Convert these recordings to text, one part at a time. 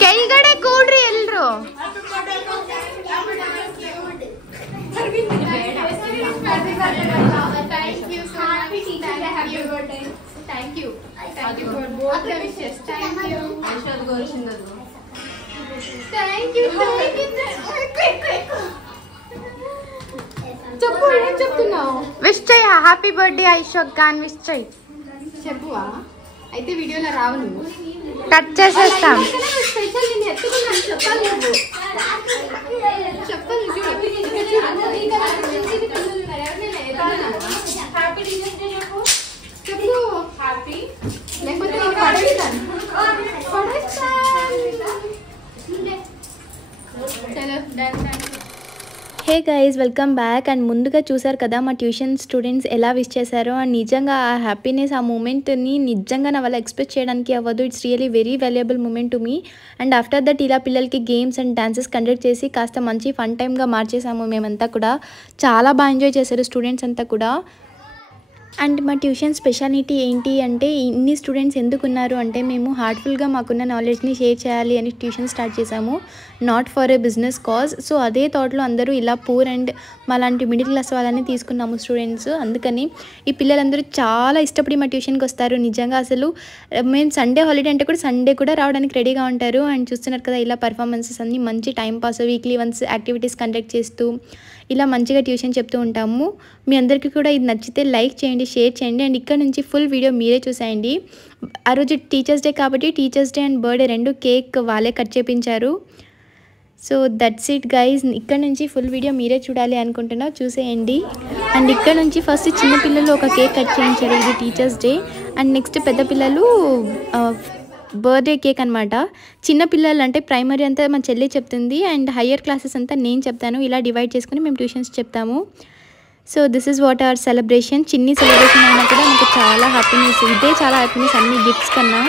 ಕೆಳಗಡೆ ಕೂಡ್ರಿ ಎಲ್ರು. విష్ చెయ్యి, హ్యాపీ బర్త్డే ఐషక్ ఖాన్ విష్ చెయ్యి. చెప్పువా అయితే వీడియోలో రావు నువ్వు, కట్ చేసేస్తాం. స్పెషల్ నేను ఎత్తుకున్నాను చెప్పాలి నువ్వు చెప్పాలి చెప్పు హ్యాపీ లేకపోతే పడేస్తాను చలో done done. Hey guys, welcome back. And ముందుగా చూసారు కదా మా ట్యూషన్ స్టూడెంట్స్ ఎలా విష్ చేశారో. అండ్ నిజంగా ఆ హ్యాపీనెస్, ఆ మూమెంట్ని నిజంగా నా వల్ల ఎక్స్ప్రెస్ చేయడానికి అవ్వదు. It's really very valuable moment to me. And after that ఇలా పిల్లలకి గేమ్స్ అండ్ డాన్సెస్ కండక్ట్ చేసి కాస్త మంచి ఫన్ టైమ్గా మార్చేసాము మేమంతా కూడా. చాలా బాగా ఎంజాయ్ చేశారు స్టూడెంట్స్ అంతా కూడా. అండ్ మా ట్యూషన్ స్పెషాలిటీ ఏంటి అంటే, ఇన్ని స్టూడెంట్స్ ఎందుకు ఉన్నారు అంటే, మేము హార్ట్ఫుల్గా మాకున్న నాలెడ్జ్ని షేర్ చేయాలి అని ట్యూషన్ స్టార్ట్ చేసాము, not for a business cause. So అదే థాట్లో అందరూ ఇలా పూర్ అండ్ మాలాంటి మిడిల్ క్లాస్ వాళ్ళని తీసుకున్నాము స్టూడెంట్స్. అందుకని ఈ పిల్లలందరూ చాలా ఇష్టపడి మా ట్యూషన్కి వస్తారు. నిజంగా అసలు మేము సండే హాలిడే అంటే కూడా సండే కూడా రావడానికి రెడీగా ఉంటారు. అండ్ చూస్తున్నారు కదా ఇలా పర్ఫార్మెన్సెస్ అన్నీ మంచి timepass, weekly once activities conduct చేస్తూ ఇలా మంచిగా ట్యూషన్ చెప్తూ ఉంటాము. మీ అందరికీ కూడా ఇది నచ్చితే లైక్ చేయండి, షేర్ చేయండి. అండ్ ఇక్కడ నుంచి ఫుల్ వీడియో మీరే చూసేయండి. ఆ రోజు టీచర్స్ డే కాబట్టి టీచర్స్ డే అండ్ బర్త్డే రెండు కేక్ వాళ్ళే కట్ చేయించారు. So that's it guys. ఇక్కడ నుంచి ఫుల్ వీడియో మీరే చూడాలి అనుకుంటున్నా, చూసేయండి. అండ్ ఇక్కడ నుంచి ఫస్ట్ చిన్నపిల్లలు ఒక కేక్ కట్ చేయించారు, ఇది టీచర్స్ డే. అండ్ నెక్స్ట్ పెద్ద పిల్లలు బర్త్డే కేక్ అనమాట. చిన్నపిల్లలు అంటే ప్రైమరీ అంతా మా చెల్లి చెప్తుంది అండ్ హయ్యర్ క్లాసెస్ అంతా నేను చెప్తాను. ఇలా డివైడ్ చేసుకుని మేము ట్యూషన్స్ చెప్తాము. So this is what our celebration. చిన్ని సెలబ్రేషన్ అయినా కూడా నాకు చాలా హ్యాపీనెస్, ఇదే చాలా హ్యాపీనెస్ అన్ని గిఫ్ట్స్ కన్నా.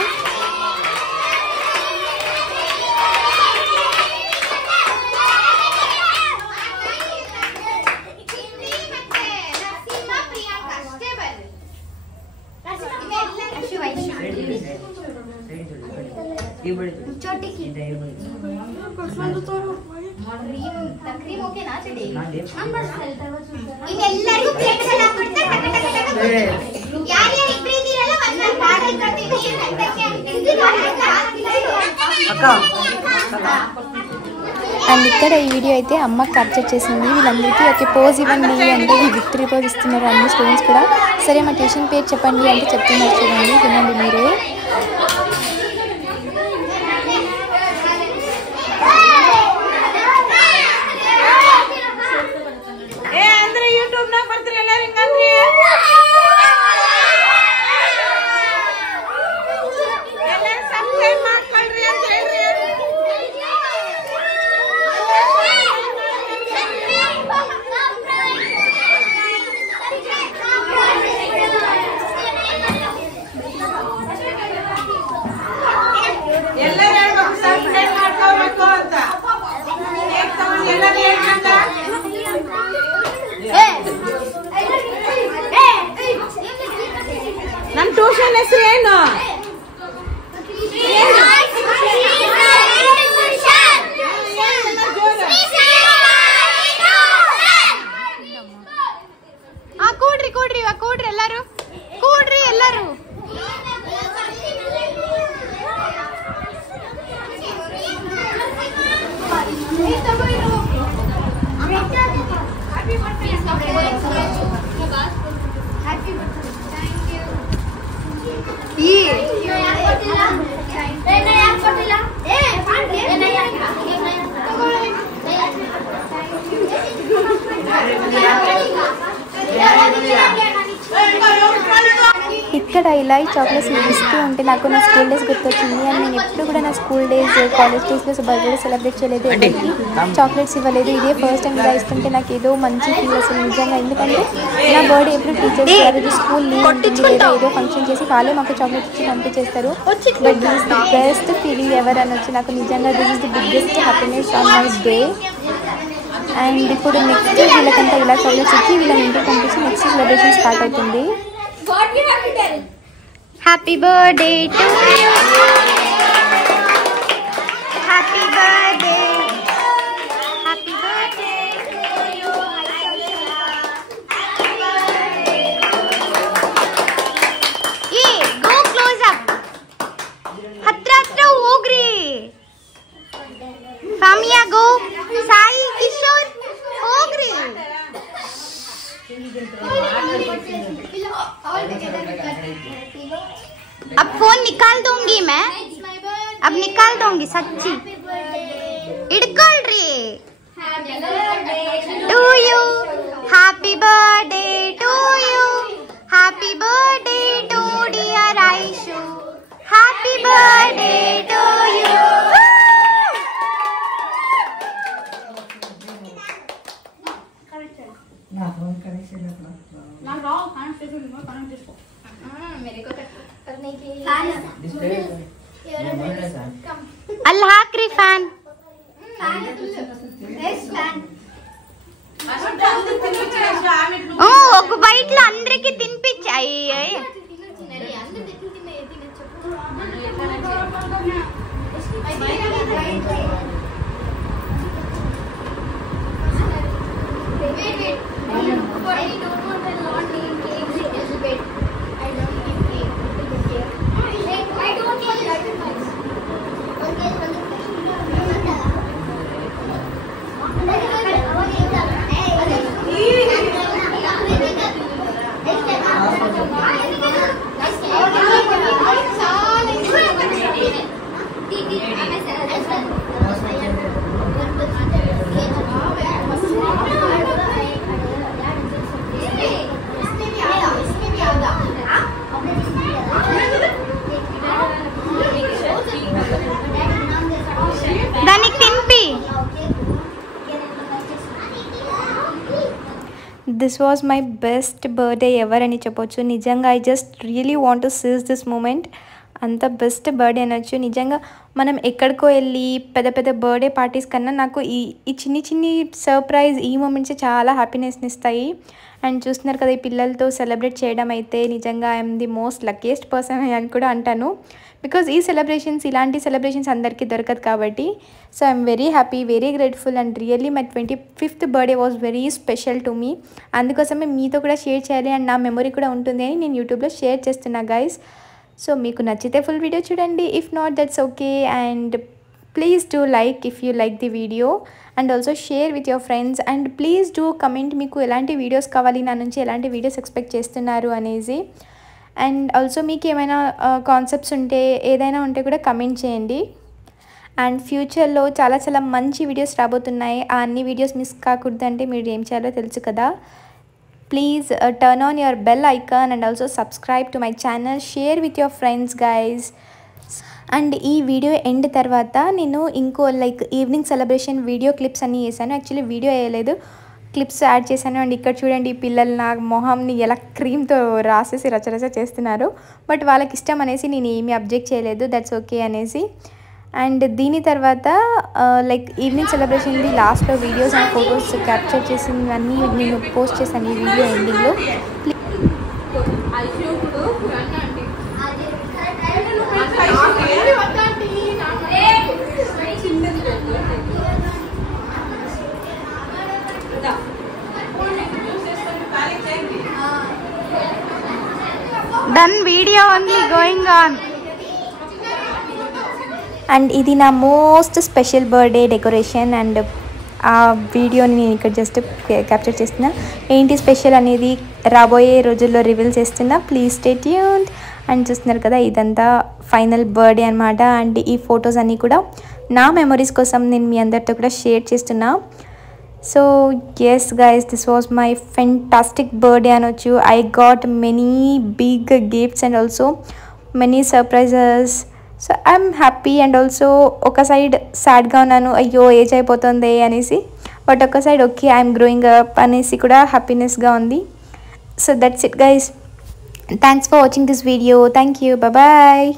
అండ్ ఇక్కడ ఈ వీడియో అయితే అమ్మ క్యాప్చర్ చేసింది. వీళ్ళందరికీ ఒక పోజ్ ఇవ్వండి అంటే ఈ విక్టరీ పోజ్ ఇస్తున్నారు అన్ని స్టూడెంట్స్ కూడా. సరే మా ట్యూషన్ పేరు చెప్పండి అంటే చెప్తున్నారు, చూడండి వినండి మీరే. ನನ್ನ ಟ್ಯೂಷನ್ ಹೆಸರೇನು? ಕೂಡ್ರಿ ಕೂಡ್ರಿ ಕೂಡ್ರಿ ಎಲ್ಲರೂ ಕೂಡ್ರಿ ಎಲ್ಲರೂ. ఇక్కడ ఇలా ఈ చాక్లెట్స్ ఇస్తూ ఉంటే నాకు నా స్కూల్ డేస్ గుర్తొచ్చింది. అండ్ నేను ఎప్పుడు కూడా నా స్కూల్ డేస్ కాలేజ్ డేస్లో బర్త్డే సెలబ్రేట్ చేయలేదు, ఎవరికి చాక్లెట్స్ ఇవ్వలేదు. ఇదే ఫస్ట్ టైం ఇలా ఇస్తుంటే నాకు ఏదో మంచి ఫీల్ అసలు నిజంగా. ఎందుకంటే నా బర్త్డే ఎప్పుడు టీచర్స్ గారు స్కూల్ లీవ్ ఉంటుంది లేదా ఏదో ఫంక్షన్ చేసి వాళ్ళే మాకు చాక్లెట్స్ ఇచ్చి పంపించేస్తారు. But this is the best feeling ever అని వచ్చి నాకు నిజంగా this is the biggest happiness on my day. And ఇప్పుడు నెక్స్ట్ వీళ్ళకంతా ఇలా చాక్లెట్స్ ఇచ్చి వీళ్ళని ఇంటికి పంపించి నెక్స్ట్ సెలబ్రేషన్ స్టార్ట్ అవుతుంది. Happy birthday to you, happy birthday, happy birthday to you. A go close up, ಹತ್ರ ಹತ್ರ ಹೋಗ್ರಿ. ಕಾಮಿಯಾ ಗೋ, ಸಾಯಿ ಕಿಶೋರ್ ಹೋಗ್ರಿ. अब फोन निकाल दूंगी मैं, अब निकाल दूंगी सच्ची. इड़कोल री to you, happy birthday to you, happy birthday to dear Ayshu, happy birthday to you. అల్హాక్రి ఫ్యాన్ ఒక బైట్లో అందరికి తినిపించాయి. This was my best birthday ever అని చెప్పొచ్చు. నిజంగా I just really want to seize this moment. అంత బెస్ట్ బర్త్డే అనొచ్చు. నిజంగా మనం ఎక్కడికో వెళ్ళి పెద్ద పెద్ద బర్త్డే పార్టీస్ కన్నా నాకు ఈ చిన్ని చిన్ని సర్ప్రైజ్ ఈ మూమెంట్స్ చాలా హ్యాపీనెస్ని ఇస్తాయి. అండ్ చూస్తున్నారు కదా ఈ పిల్లలతో సెలబ్రేట్ చేయడం అయితే నిజంగా I'm the most luckiest person అని కూడా అంటాను. బికాజ్ ఈ ఇలాంటి సెలబ్రేషన్స్ అందరికీ దొరకదు కాబట్టి. So I'm very happy, very grateful and really my 25th birthday was very special to me. అందుకోసమే మీతో కూడా షేర్ చేయాలి అండ్ నా మెమొరీ కూడా ఉంటుంది అని నేను యూట్యూబ్లో షేర్ చేస్తున్నా గైస్. సో మీకు నచ్చితే ఫుల్ వీడియో చూడండి, if not that's okay. And please do like if you like the video and also share with your friends. And please do comment మీకు ఎలాంటి వీడియోస్ కావాలి, నా నుంచి ఎలాంటి వీడియోస్ ఎక్స్పెక్ట్ చేస్తున్నారు అనేసి. అండ్ ఆల్సో మీకు ఏమైనా కాన్సెప్ట్స్ ఉంటే ఏదైనా ఉంటే కూడా కమెంట్ చేయండి. అండ్ ఫ్యూచర్లో చాలా చాలా మంచి వీడియోస్ రాబోతున్నాయి. ఆ అన్ని వీడియోస్ మిస్ కాకూడదు అంటే మీరు ఏం చేయాలో తెలుసు కదా. Please turn on your bell icon and also subscribe to my channel, share with your friends guys. And ఈ వీడియో ఎండ్ తర్వాత నేను ఇంకో ఈవినింగ్ సెలబ్రేషన్ వీడియో క్లిప్స్ అన్నీ వేసాను. యాక్చువల్లీ వీడియో వేయలేదు, క్లిప్స్ యాడ్ చేశాను. అండ్ ఇక్కడ చూడండి ఈ పిల్లలు నా మొహంని ఎలా క్రీమ్తో రాసేసి రచరచ చేస్తున్నారు. బట్ వాళ్ళకి ఇష్టం అనేసి నేను ఏమీ అబ్జెక్ట్ చేయలేదు, దట్స్ ఓకే అనేసి. అండ్ దీని తర్వాత ఈవినింగ్ సెలబ్రేషన్ది లాస్ట్లో వీడియోస్ అండ్ ఫొటోస్ క్యాప్చర్ చేసినవన్నీ నేను పోస్ట్ చేశాను ఈ వీడియో ఎండింగ్లో. Done video only going on. And ఇది నా most special birthday decoration. And ఆ వీడియోని నేను ఇక్కడ జస్ట్ క్యాప్చర్ చేస్తున్నా. ఏంటి స్పెషల్ అనేది రాబోయే రోజుల్లో రివీల్ చేస్తున్నా, ప్లీజ్ స్టే ట్యూన్డ్. అండ్ చూస్తున్నారు కదా ఇదంతా ఫైనల్ బర్త్డే అనమాట. అండ్ ఈ ఫొటోస్ అన్నీ కూడా నా మెమరీస్ కోసం నేను మీ అందరితో కూడా షేర్ చేస్తున్నా. So yes guys, this was my fantastic birthday అనొచ్చు. I got many big gifts and also many surprises. So I'm happy and also ఒక సైడ్ సాడ్గా ఉన్నాను, అయ్యో ఏజ్ అయిపోతుంది అనేసి. బట్ ఒక side okay I'm growing up అనేసి కూడా హ్యాపీనెస్గా ఉంది. So that's it guys. Thanks for watching this video. Thank you. Bye.